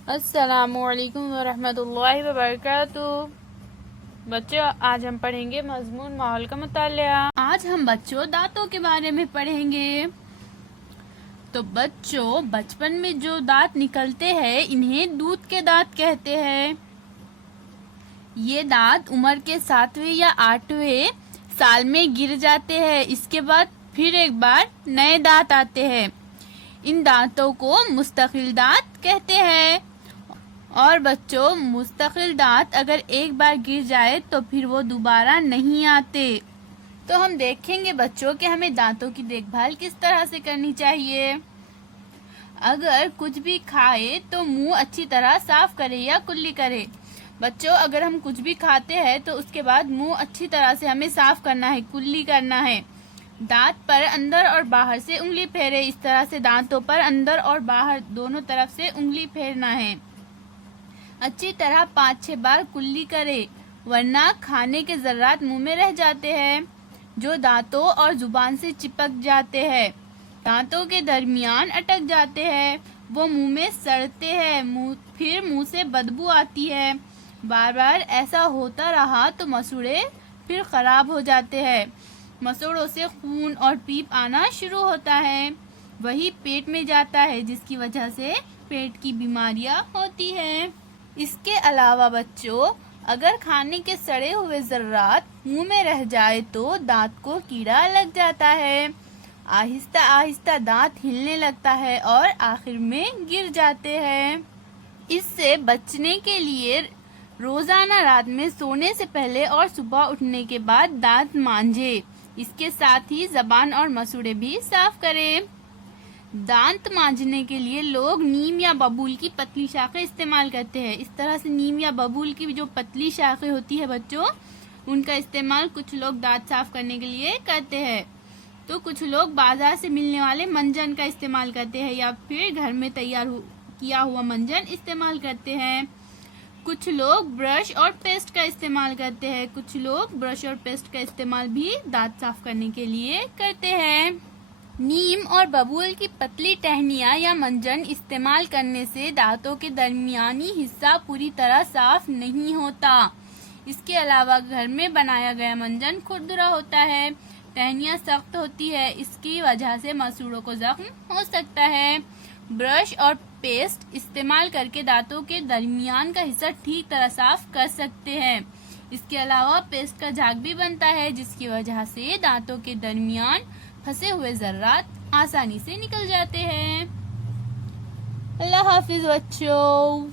अस्सलामुअलैकुम वरहमतुल्लाहि वबरकातुहू। बच्चों, आज हम पढ़ेंगे मजमून माहौल का मुतालिया। आज हम बच्चों दांतों के बारे में पढ़ेंगे। तो बच्चों, बचपन में जो दांत निकलते हैं इन्हें दूध के दांत कहते हैं। ये दांत उम्र के 7वें या 8वें साल में गिर जाते हैं। इसके बाद फिर एक बार नए दांत आते हैं। इन दांतों को मुस्तकिल दांत कहते हैं। और बच्चों, मुस्तकिल दांत अगर एक बार गिर जाए तो फिर वो दोबारा नहीं आते। तो हम देखेंगे बच्चों कि हमें दांतों की देखभाल किस तरह से करनी चाहिए। अगर कुछ भी खाए तो मुंह अच्छी तरह साफ करे या कुल्ली करे। बच्चों, अगर हम कुछ भी खाते हैं तो उसके बाद मुंह अच्छी तरह से हमें साफ करना है, कुल्ली करना है। दांत पर अंदर और बाहर से उंगली फेरे। इस तरह से दांतों पर अंदर और बाहर दोनों तरफ से उंगली फेरना है। अच्छी तरह 5-6 बार कुल्ली करे, वरना खाने के जर्रात मुंह में रह जाते हैं जो दांतों और जुबान से चिपक जाते हैं, दांतों के दरमियान अटक जाते हैं, वो मुंह में सड़ते हैं, फिर मुंह से बदबू आती है। बार बार ऐसा होता रहा तो मसूड़े फिर खराब हो जाते हैं। मसूड़ों से खून और पीप आना शुरू होता है, वही पेट में जाता है, जिसकी वजह से पेट की बीमारियां होती हैं। इसके अलावा बच्चों, अगर खाने के सड़े हुए जर्रात मुंह में रह जाए तो दांत को कीड़ा लग जाता है। आहिस्ता आहिस्ता दांत हिलने लगता है और आखिर में गिर जाते हैं। इससे बचने के लिए रोजाना रात में सोने से पहले और सुबह उठने के बाद दांत मांजे। इसके साथ ही जबान और मसूड़े भी साफ करें। दांत मांजने के लिए लोग नीम या बबूल की पतली शाखें इस्तेमाल करते हैं। इस तरह से नीम या बबूल की जो पतली शाखें होती है बच्चों, उनका इस्तेमाल कुछ लोग दांत साफ करने के लिए करते हैं। तो कुछ लोग बाजार से मिलने वाले मंजन का इस्तेमाल करते हैं या फिर घर में तैयार किया हुआ मंजन इस्तेमाल करते हैं। कुछ लोग ब्रश और पेस्ट का इस्तेमाल करते हैं। कुछ लोग ब्रश और पेस्ट का इस्तेमाल भी दांत साफ करने के लिए करते हैं। नीम और बबूल की पतली टहनियाँ या मंजन इस्तेमाल करने से दांतों के दरमियानी हिस्सा पूरी तरह साफ नहीं होता। इसके अलावा घर में बनाया गया मंजन खुरदुरा होता है, टहनियाँ सख्त होती है, इसकी वजह से मसूड़ों को जख्म हो सकता है। ब्रश और पेस्ट इस्तेमाल करके दांतों के दरमियान का हिस्सा ठीक तरह साफ कर सकते हैं। इसके अलावा पेस्ट का झाग भी बनता है, जिसकी वजह से दांतों के दरमियान फंसे हुए जर्रात आसानी से निकल जाते हैं। अल्लाह हाफिज बच्चों।